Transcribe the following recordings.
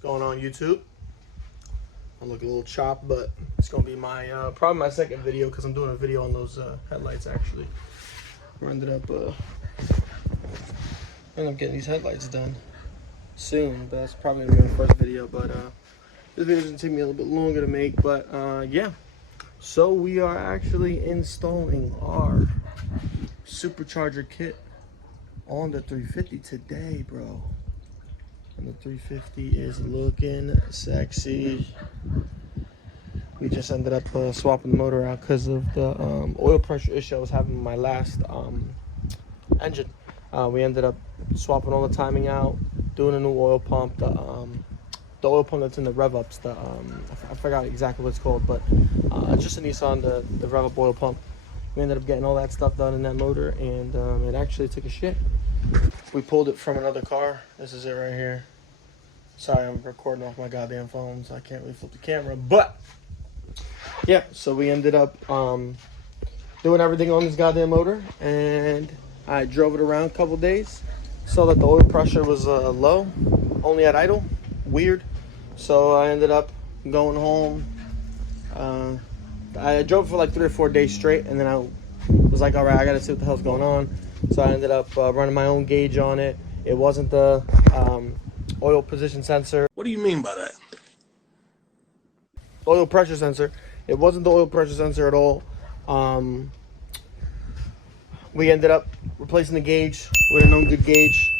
Going on YouTube. I look a little chopped, but it's gonna be my probably my second video because I'm doing a video on those headlights actually. I ended up getting these headlights done soon, but that's probably gonna be my first video. But this video's gonna take me a little bit longer to make. But yeah, so we are actually installing our supercharger kit on the 350 today, bro. And the 350 is looking sexy. We just ended up swapping the motor out because of the oil pressure issue I was having with my last engine. We ended up swapping all the timing out, doing a new oil pump. The oil pump that's in the rev ups. I forgot exactly what it's called, but it's just a Nissan, the rev up oil pump. We ended up getting all that stuff done in that motor, and it actually took a shit. We pulled it from another car. This is it right here. Sorry, I'm recording off my goddamn phone, so I can't really flip the camera. But yeah, so we ended up doing everything on this goddamn motor, and I drove it around a couple days. Saw that the oil pressure was low, only at idle. Weird. So I ended up going home. I drove for like 3 or 4 days straight, and then I was like, all right, I gotta see what the hell's going on. So I ended up running my own gauge on it. It wasn't the oil position sensor. What do you mean by that? Oil pressure sensor. It wasn't the oil pressure sensor at all. We ended up replacing the gauge with a known good gauge,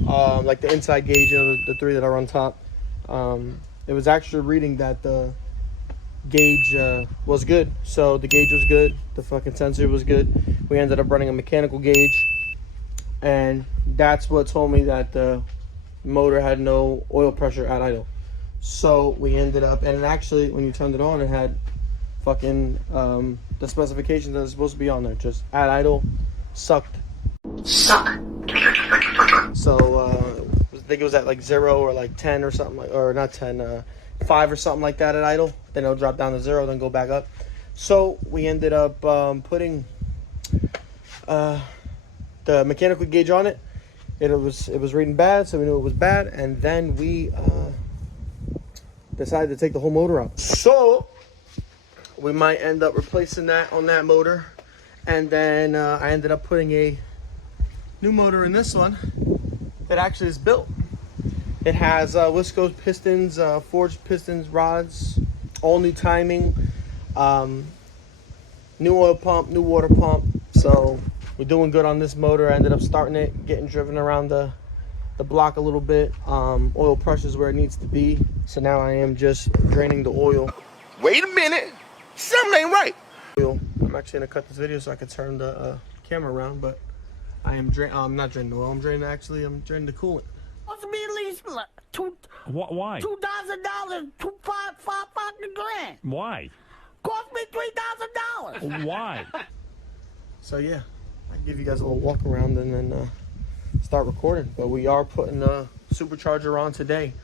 like the inside gauge, you know, the 3 that are on top. It was actually reading that the gauge was good. So the gauge was good. The fucking sensor was good. We ended up running a mechanical gauge, and that's what told me that the motor had no oil pressure at idle. So we ended up, and actually when you turned it on, it had fucking the specifications that are supposed to be on there. Just at idle, sucked. Suck. So I think it was at like 0 or like 10 or something, like, or not 10, 5 or something like that at idle. Then it'll drop down to 0, then go back up. So we ended up putting the mechanical gauge on it. It was reading bad, so we knew it was bad, and then we decided to take the whole motor out. So we might end up replacing that on that motor, and then I ended up putting a new motor in this one that actually is built. It has viscose pistons, forged pistons, rods, all new timing, new oil pump, new water pump. So we're doing good on this motor. I ended up starting it, getting driven around the block a little bit. Oil pressure is where it needs to be. So now I am just draining the oil. Wait a minute. Something ain't right. I'm actually gonna cut this video so I can turn the camera around, but I am I'm not draining the oil. I'm draining the coolant. What's to be at least Why? $2,000, five fucking grand. Why? Cost me $3,000. Why? So yeah, I can give you guys a little walk around and then start recording. But we are putting a supercharger on today.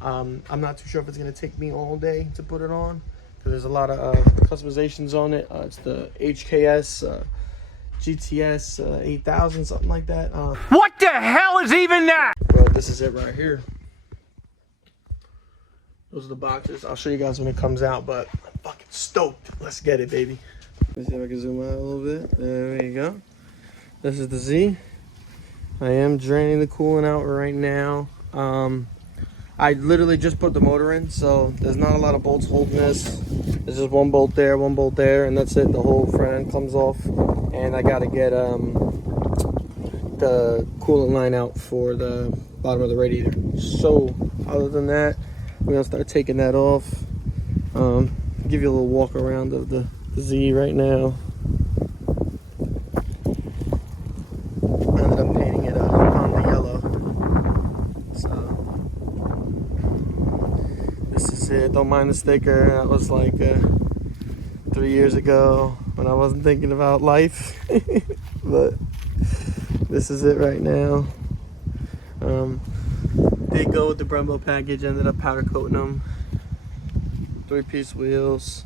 I'm not too sure if it's gonna take me all day to put it on, because there's a lot of customizations on it. It's the HKS GTS 8000, something like that. What the hell is even that? But this is it right here. Those are the boxes. I'll show you guys when it comes out, but I'm fucking stoked. Let's get it, baby. Let me see if I can zoom out a little bit. There you go. This is the Z. I am draining the coolant out right now. I literally just put the motor in, so there's not a lot of bolts holding this. There's just one bolt there, and that's it. The whole front end comes off, and I gotta get the coolant line out for the bottom of the radiator. So other than that, we're gonna start taking that off. Give you a little walk around of the Z right now. I ended up painting it on the yellow. So this is it. Don't mind the sticker. That was like 3 years ago when I wasn't thinking about life. But this is it right now. Did go with the Brembo package. Ended up powder coating them. 3-piece wheels.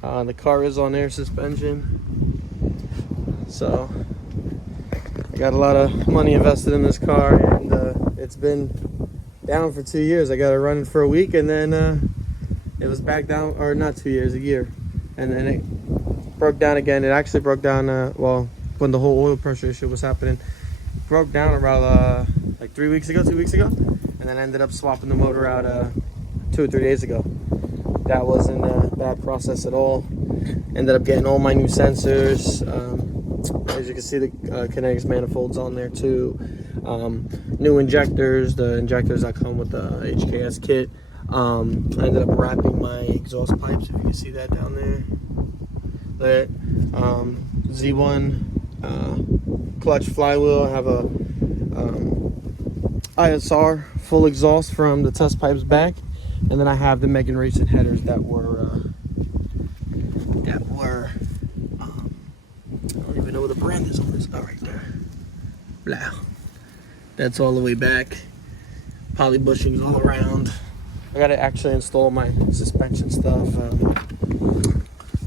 The car is on air suspension. So I got a lot of money invested in this car, and it's been down for 2 years. I got it running for a week, and then it was back down, or not 2 years, a year. And then it broke down again. It actually broke down, well, when the whole oil pressure issue was happening. It broke down around like 2 weeks ago. And then I ended up swapping the motor out 2 or 3 days ago. That wasn't a bad process at all. Ended up getting all my new sensors. As you can see, the Kinetics manifolds on there too. New injectors, the injectors that come with the HKS kit. I ended up wrapping my exhaust pipes, if you can see that down there. Z1 clutch flywheel. I have a ISR full exhaust from the test pipes back, and then I have the Megan Racing headers that were I don't even know what the brand is on this. Oh, right there. Blah. That's all the way back. Poly bushings all around. I gotta actually install my suspension stuff.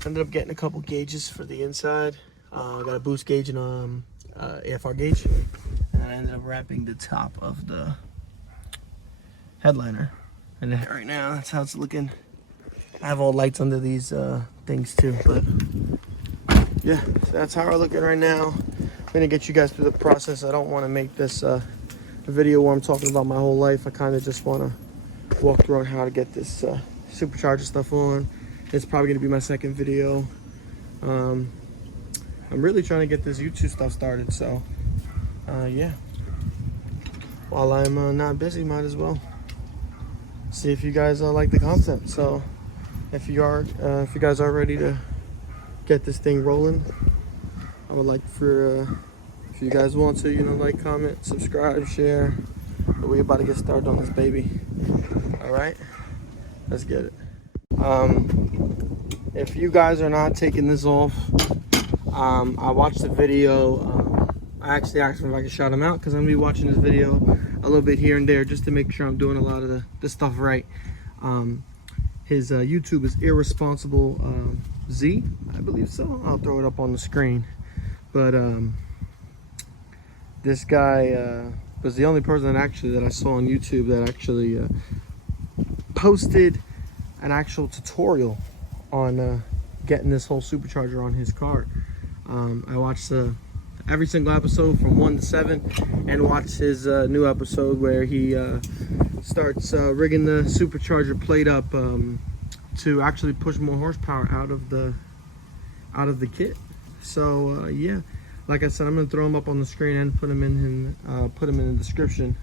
Ended up getting a couple gauges for the inside. I got a boost gauge and AFR gauge. And I ended up wrapping the top of the headliner. And then right now, that's how it's looking. I have all lights under these things too, but yeah, so that's how we're looking right now. I'm gonna get you guys through the process. I don't want to make this a video where I'm talking about my whole life. I kind of just want to walk through on how to get this Supercharger stuff on. It's probably gonna be my second video. I'm really trying to get this YouTube stuff started, so yeah. While I'm not busy, might as well see if you guys like the content. So if you guys are ready to get this thing rolling, I would like for if you guys want to, like, comment, subscribe, share. But we're about to get started on this baby. All right, let's get it. If you guys are not taking this off, I watched the video. I actually asked him if I could shout him out, because I'm gonna be watching this video a little bit here and there just to make sure I'm doing a lot of the stuff right. His YouTube is Irresponsible Z, I believe so. I'll throw it up on the screen. But this guy was the only person that I saw on YouTube that actually posted an actual tutorial on getting this whole Supercharger on his car. I watched every single episode from 1 to 7, and watched his new episode where he starts rigging the Supercharger plate up to actually push more horsepower out of the kit. So yeah, like I said, I'm gonna throw him up on the screen and put him in the description.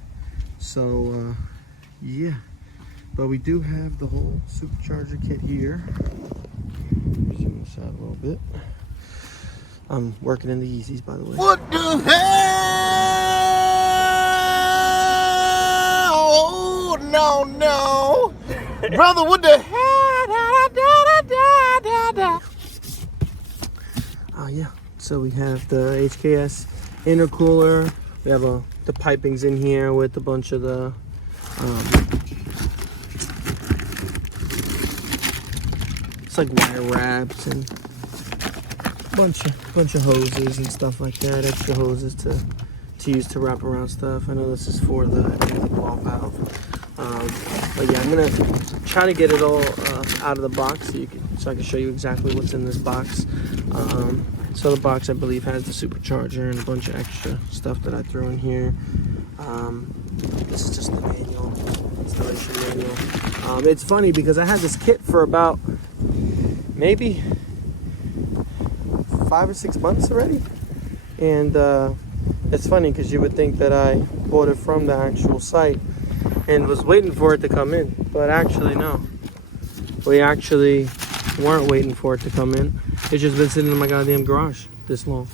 So yeah, but we do have the whole Supercharger kit here. Zoom this out a little bit. I'm working in the Yeezys, by the way. What the hell? Oh, no. Brother, what the hell? Yeah, so we have the HKS intercooler. We have the pipings in here with a bunch of the it's like wire wraps and bunch of hoses and stuff like that. Extra hoses to use to wrap around stuff. I know this is for the wall valve. But yeah, I'm gonna try to get it all out of the box so I can show you exactly what's in this box. So the box, I believe, has the Supercharger and a bunch of extra stuff that I threw in here. This is just the manual, installation manual. It's funny because I had this kit for about maybe 5 or 6 months already, and it's funny because you would think that I bought it from the actual site and was waiting for it to come in, but actually no, we actually weren't waiting for it to come in. It's just been sitting in my goddamn garage this long.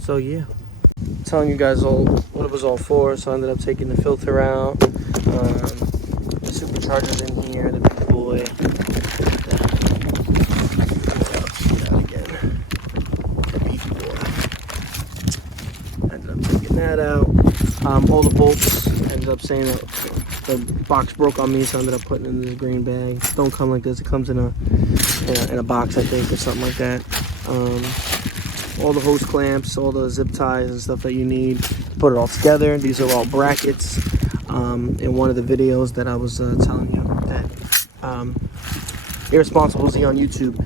So yeah, I'm telling you guys what it was all for. So I ended up taking the filter out, the Supercharger's in here, the big boy. That out. All the bolts, ended up saying that the box broke on me, so I ended up putting it in this green bag. Don't come like this, it comes in a box, I think, or something like that. All the hose clamps, all the zip ties and stuff that you need to put it all together. These are all brackets. in one of the videos that I was telling you that Irresponsible Z on YouTube,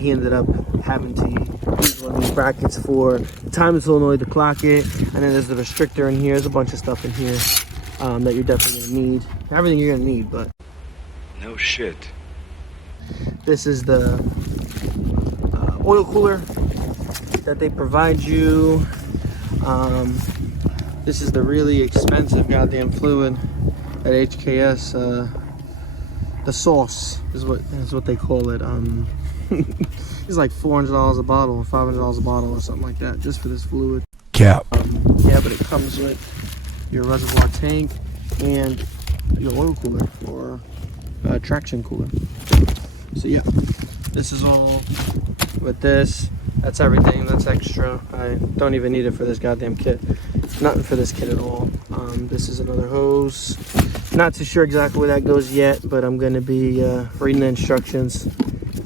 he ended up having to use one of these brackets for the time solenoid to clock it, and then there's the restrictor in here. There's a bunch of stuff in here that you're definitely gonna need. Everything you're gonna need, but no shit. this is the oil cooler that they provide you. This is the really expensive goddamn fluid at HKS. The sauce is what they call it. It's like $400 a bottle, $500 a bottle, or something like that, just for this fluid. Cap. Yeah, but it comes with your reservoir tank and your oil cooler or traction cooler. So yeah, this is all with this. That's everything. That's extra. I don't even need it for this goddamn kit. Nothing for this kit at all. This is another hose. Not too sure exactly where that goes yet, but I'm going to be reading the instructions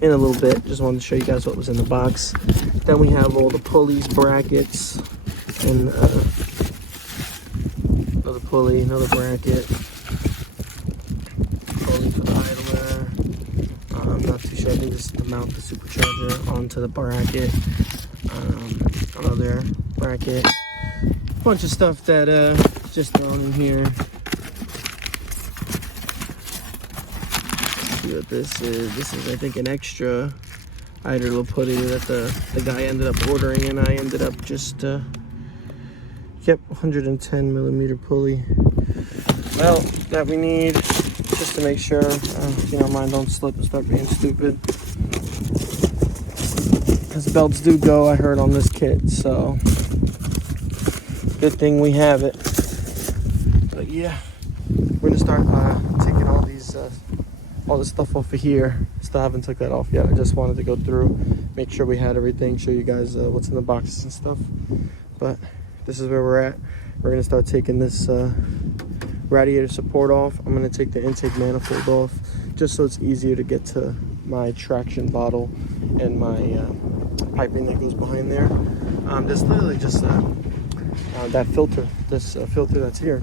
in a little bit. Just wanted to show you guys what was in the box. Then we have all the pulleys, brackets, and another pulley, another bracket. Pulley for the idler. I'm not too sure. I think this is to mount the supercharger onto the bracket. Another bracket. Bunch of stuff that just thrown in here. See what this is. This is, I think, an extra idler pulley that the guy ended up ordering, and I ended up just 110 millimeter pulley. Well, that we need just to make sure mine don't slip and start being stupid. Because belts do go, I heard, on this kit, so good thing we have it. But yeah, we're gonna start taking all these all the stuff off of here. Still haven't took that off yet. I just wanted to go through, make sure we had everything, show you guys what's in the boxes and stuff. But this is where we're at. We're gonna start taking this radiator support off. I'm gonna take the intake manifold off, just so it's easier to get to my traction bottle and my piping that goes behind there. There's literally just that filter, this filter that's here.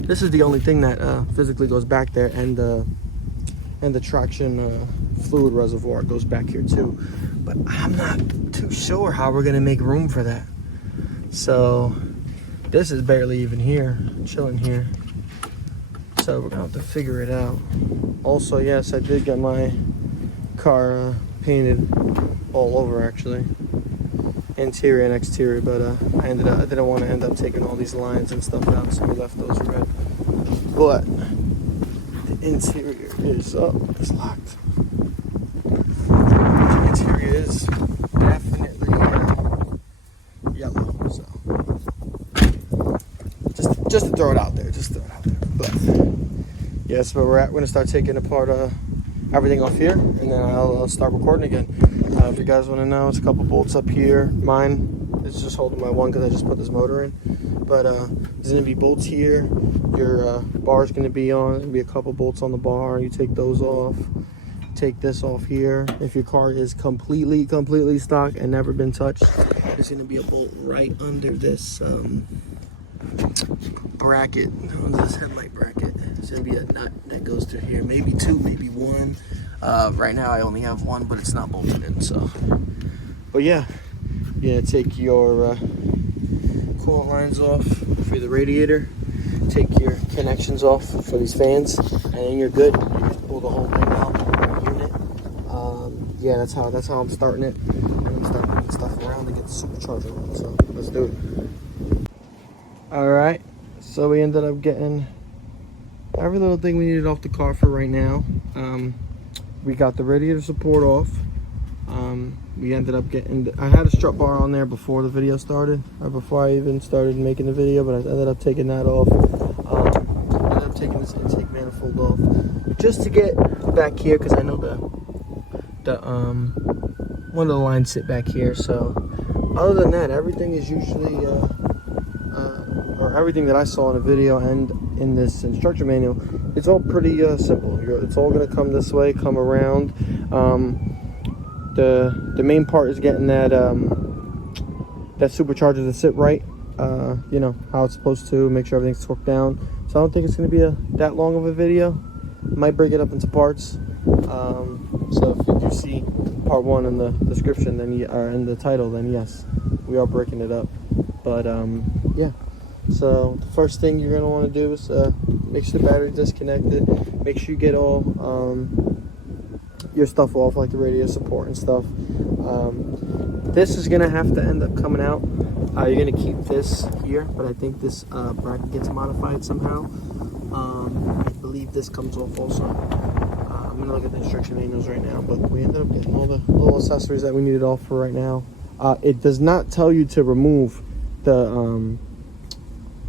This is the only thing that physically goes back there, and the traction fluid reservoir goes back here too. But I'm not too sure how we're gonna make room for that. So this is barely even here, chilling here. So we're gonna have to figure it out. Also, yes, I did get my car painted all over, actually, interior and exterior. But I didn't want to end up taking all these lines and stuff out, so we left those red. But the interior is it's locked. The interior is definitely yellow. So just to throw it out there, But yes, where we're at, we're gonna start taking apart everything off here, and then I'll start recording again. If you guys want to know, it's a couple bolts up here. Mine is just holding my one because I just put this motor in. But there's gonna be bolts here. Your bar is gonna be on. There's gonna be a couple bolts on the bar. You take those off. Take this off here. If your car is completely stock and never been touched, there's gonna be a bolt right under this bracket, on this headlight bracket. There's gonna be a nut that goes through here, maybe two, maybe one. Right now I only have one, but it's not bolted in. So, but yeah, you're gonna take your coolant lines off for the radiator, take your connections off for these fans, and then you're good. You just pull the whole thing out of the unit. Yeah, that's how I'm starting it. I'm gonna start moving stuff around to get the supercharger on. So let's do it. All right, so we ended up getting every little thing we needed off the car for right now. We got the radiator support off. We ended up getting, I had a strut bar on there before the video started, or before I even started making the video, but I ended up taking that off. Ended up taking this intake manifold off just to get back here, because I know the one of the lines sit back here. So other than that, everything is usually or everything that I saw in the video and in this instruction manual, it's all pretty simple. It's all going to come this way, come around. The main part is getting that supercharger to sit right, you know how it's supposed to. Make sure everything's torqued down So I don't think it's going to be that long of a video. I might break it up into parts. So if you do see part 1 in the description, then or in the title, then yes, we are breaking it up. But yeah. So the first thing you're going to want to do is make sure the battery's disconnected. Make sure you get all your stuff off, like the radio support and stuff. This is going to have to end up coming out. You're going to keep this here, but I think this bracket gets modified somehow. I believe this comes off also. I'm going to look at the instruction manuals right now, but we ended up getting all the little accessories that we needed off for right now. It does not tell you to remove the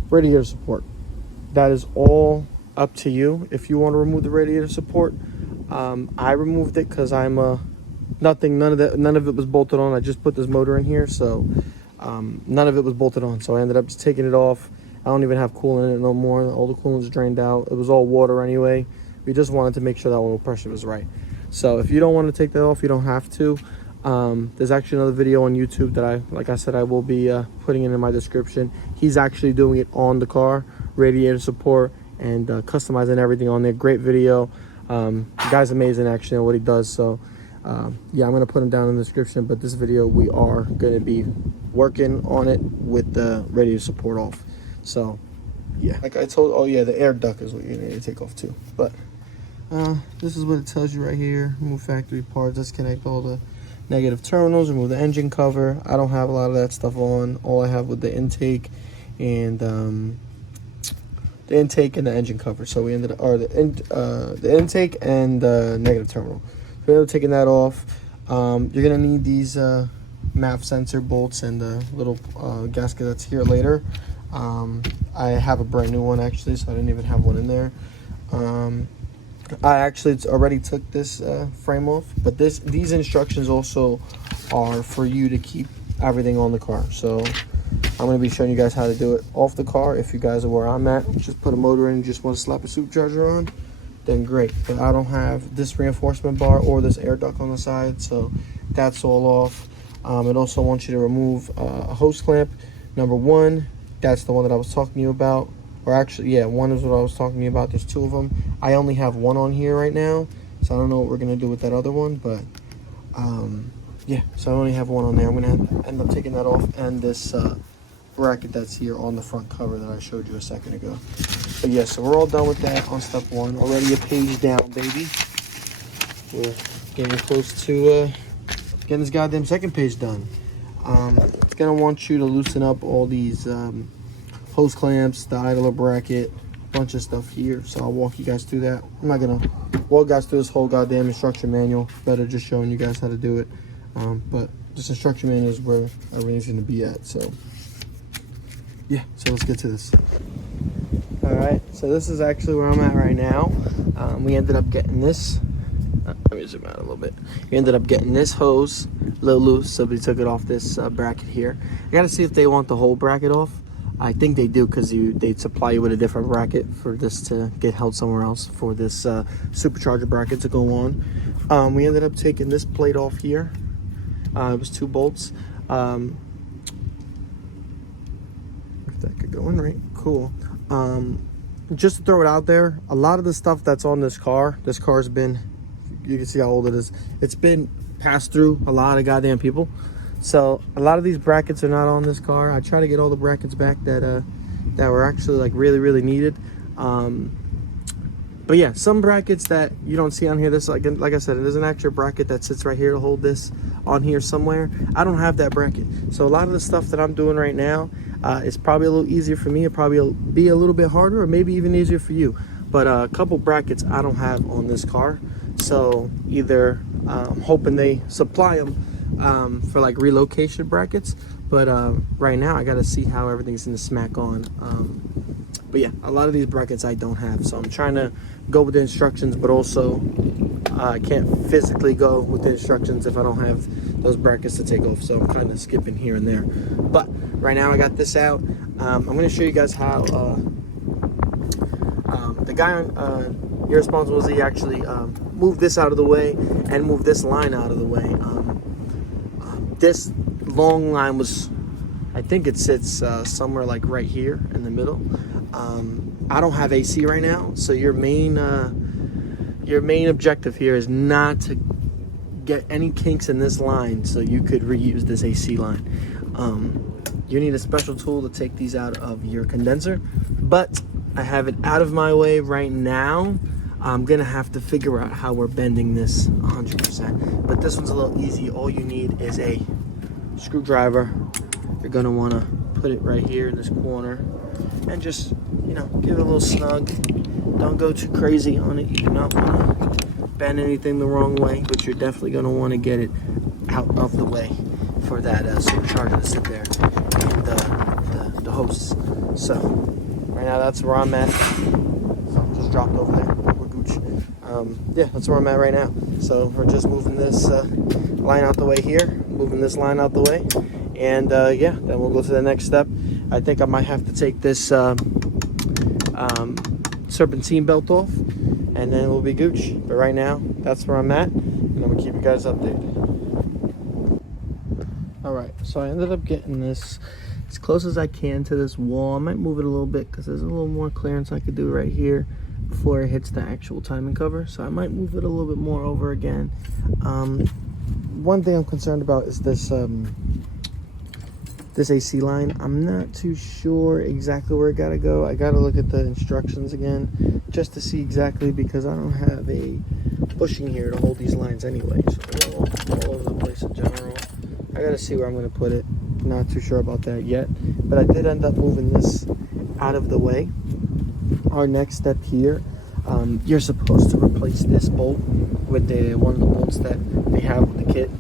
radiator support. That is all up to you if you want to remove the radiator support. I removed it because I'm none of it was bolted on. I just put this motor in here, so none of it was bolted on, so I ended up just taking it off. I don't even have coolant in it no more. All the coolant's drained out. It was all water anyway. We just wanted to make sure that oil pressure was right. So if you don't want to take that off, you don't have to. There's actually another video on YouTube that like I said, I will be putting it in my description. He's actually doing it on the car, radiator support, and customizing everything on there. Great video. The guy's amazing actually on what he does. So yeah, I'm going to put him down in the description, but this video we are going to be working on it with the radiator support off. So yeah, like I told, oh yeah, the air duct is what you need to take off too. But this is what it tells you right here. Remove factory parts, disconnect all the negative terminals, remove the engine cover. I don't have a lot of that stuff on. All I have with the intake and the engine cover. So we ended up, or the intake and the negative terminal. So we ended up taking that off. You're gonna need these MAP sensor bolts and the little gasket that's here later. I have a brand new one actually, so I didn't even have one in there. I actually already took this frame off, but these instructions also are for you to keep everything on the car. So I'm going to be showing you guys how to do it off the car. If you guys are where I'm at, just put a motor in and just want to slap a supercharger on, then great. But I don't have this reinforcement bar or this air duct on the side, so that's all off. It also wants you to remove a hose clamp. Number 1, that's the one that I was talking to you about. Or actually, yeah, 1 is what I was talking to you about. There's 2 of them. I only have 1 on here right now, so I don't know what we're going to do with that other one. But, yeah, so I only have 1 on there. I'm going to end up taking that off. And this bracket that's here on the front cover that I showed you a second ago. But, yeah, so we're all done with that on step 1. Already a page down, baby. We're getting close to getting this goddamn second page done. It's going to want you to loosen up all these hose clamps, the idler bracket, a bunch of stuff here. So I'll walk you guys through that. I'm not gonna walk you guys through this whole goddamn instruction manual. Better just showing you guys how to do it. But this instruction manual is where everything's gonna be at. So yeah, so let's get to this. All right, so this is actually where I'm at right now. We ended up getting this. Let me zoom out a little bit. We ended up getting this hose a little loose. Somebody took it off this bracket here. I gotta see if they want the whole bracket off. I think they do, because they supply you with a different bracket for this to get held somewhere else for this supercharger bracket to go on. We ended up taking this plate off here. It was 2 bolts. If that could go in right, cool. Just to throw it out there, a lot of the stuff that's on this car's been, you can see how old it is. It's been passed through a lot of goddamn people. So a lot of these brackets are not on this car. I try to get all the brackets back that were actually like really needed. But yeah, some brackets that you don't see on here. This, like I said, there's an extra bracket that sits right here to hold this on here somewhere. I don't have that bracket. So a lot of the stuff that I'm doing right now is probably a little easier for me. It'll probably be a little bit harder, or maybe even easier for you. But a couple brackets I don't have on this car. So either I'm hoping they supply them for like relocation brackets, but right now I gotta see how everything's gonna smack on. But yeah, a lot of these brackets I don't have, so I'm trying to go with the instructions, but also I can't physically go with the instructions if I don't have those brackets to take off, so I'm kind of skipping here and there. But right now I got this out. I'm going to show you guys how the guy on Irresponsible Z actually moved this out of the way and moved this line out of the way. This long line was, I think it sits somewhere like right here in the middle. I don't have AC right now, so your main objective here is not to get any kinks in this line, so you could reuse this AC line. You need a special tool to take these out of your condenser, but I have it out of my way right now. I'm gonna have to figure out how we're bending this 100%, but this one's a little easy. All you need is a screwdriver. You're gonna wanna put it right here in this corner and just, you know, give it a little snug. Don't go too crazy on it. You do not wanna bend anything the wrong way, but you're definitely gonna wanna get it out of the way for that supercharger to sit there and the hose. So right now that's where I'm at. Something just dropped over there. We're gooch. Yeah, that's where I'm at right now. So we're just moving this line out the way here, moving this line out the way, and yeah, then we'll go to the next step. I think I might have to take this serpentine belt off, and then we'll be gooch. But right now, that's where I'm at, and I'm gonna keep you guys updated. All right, so I ended up getting this as close as I can to this wall. I might move it a little bit because there's a little more clearance I could do right here before it hits the actual timing cover. So I might move it a little bit more over again. One thing I'm concerned about is this this AC line. I'm not too sure exactly where it gotta go. I gotta look at the instructions again just to see exactly, because I don't have a bushing here to hold these lines anyway. So they're all over the place in general. I gotta see where I'm gonna put it. Not too sure about that yet, but I did end up moving this out of the way. Our next step here, you're supposed to replace this bolt with one of the bolts that they have with the kit.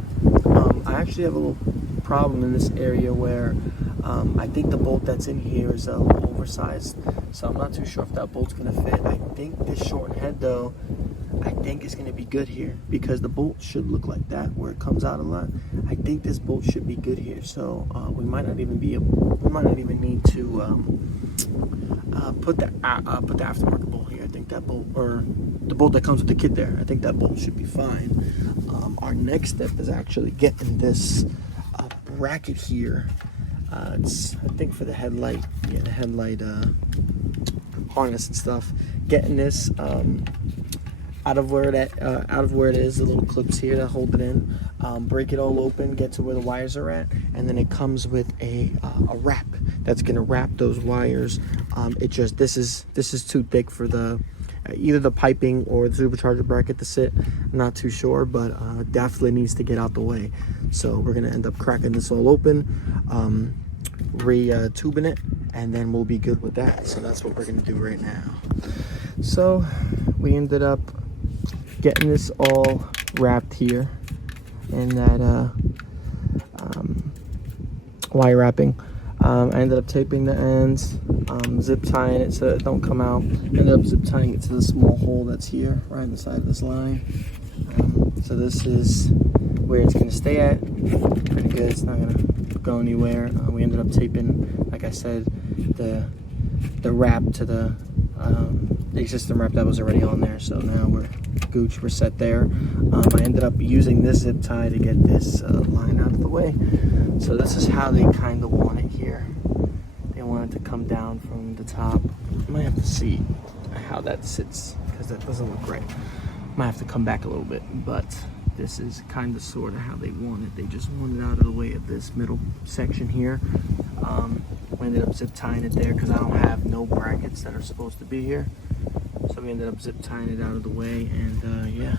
I actually have a little problem in this area where I think the bolt that's in here is a little oversized, so I'm not too sure if that bolt's gonna fit. I think this shortened head though, I think it's gonna be good here, because the bolt should look like that where it comes out a lot. I think this bolt should be good here, so we might not even need to put the aftermarket bolt here. I think that bolt, or the bolt that comes with the kit there, I think that bolt should be fine. Our next step is actually getting this bracket here. It's, I think, for the headlight, yeah, the headlight harness and stuff. Getting this out of where it is, the little clips here that hold it in. Break it all open, get to where the wires are at, and then it comes with a wrap that's gonna wrap those wires. This is too thick for the either the piping or the supercharger bracket to sit. I'm not too sure, but definitely needs to get out the way. So we're gonna end up cracking this all open, tubing it, and then we'll be good with that. So that's what we're gonna do right now. So we ended up getting this all wrapped here in that wire wrapping. I ended up taping the ends, zip tying it so it don't come out. Ended up zip tying it to the small hole that's here, right on the side of this line. So this is where it's gonna stay at. Pretty good, it's not gonna go anywhere. We ended up taping, like I said, the wrap to the existing wrap that was already on there. So now we're gooch, we're set there. I ended up using this zip tie to get this line out of the way. So this is how they kind of want it here. They want it to come down from the top. I might have to see how that sits, because that doesn't look right. Might have to come back a little bit, but this is kind of sort of how they want it. They just want it out of the way of this middle section here. We ended up zip tying it there because I don't have no brackets that are supposed to be here. So we ended up zip tying it out of the way, and yeah.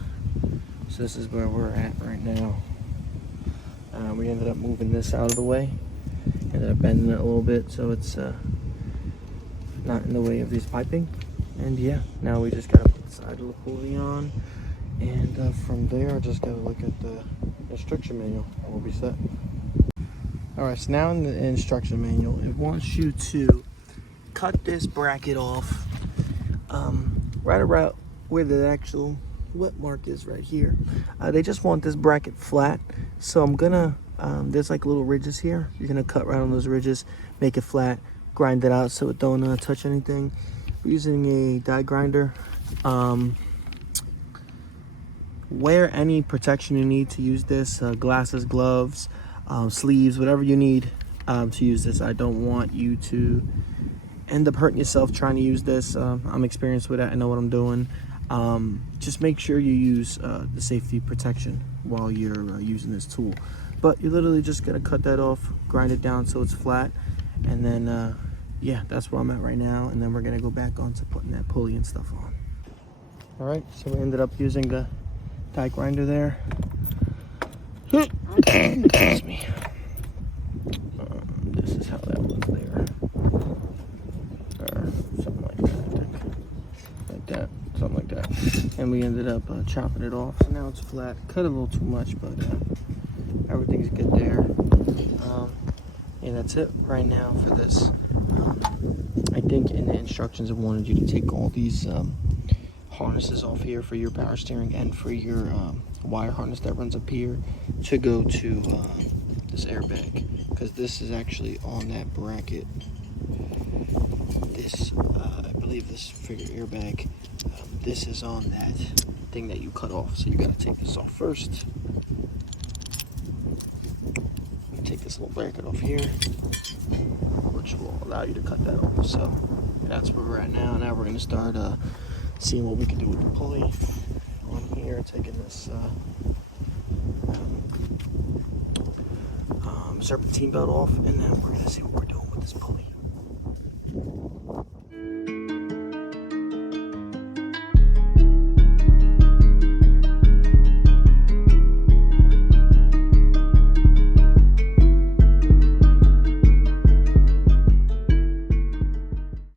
So this is where we're at right now. We ended up moving this out of the way. Ended up bending it a little bit so it's not in the way of this piping. And yeah, now we just gotta put the side of the pulley on. And from there, I just gotta look at the instruction manual and we'll be set. Alright, so now in the instruction manual, it wants you to cut this bracket off right around where the actual wet mark is right here. They just want this bracket flat, so I'm gonna, there's like little ridges here. You're gonna cut right on those ridges, make it flat, grind it out so it don't touch anything. We're using a die grinder. Wear any protection you need to use this, glasses, gloves, sleeves, whatever you need to use this. I don't want you to end up hurting yourself trying to use this. I'm experienced with it. I know what I'm doing. Just make sure you use the safety protection while you're using this tool. But you're literally just gonna cut that off, grind it down so it's flat, and then yeah, that's where I'm at right now. And then we're gonna go back on to putting that pulley and stuff on. All right, so we ended up using the die grinder there. Excuse me. This is how that looks there. Or something like that, something like that. And we ended up chopping it off. So now it's flat. Cut a little too much, but everything's good there. Yeah, that's it right now for this. I think in the instructions it wanted you to take all these harnesses off here for your power steering and for your wire harness that runs up here to go to this airbag, because this is actually on that bracket. This I believe this for your airbag, this is on that thing that you cut off, so you got to take this off first. Take this little bracket off here, which will allow you to cut that off. So that's where we're at now. Now we're going to start seeing what we can do with the pulley on here, taking this serpentine belt off, and then we're going to see what we're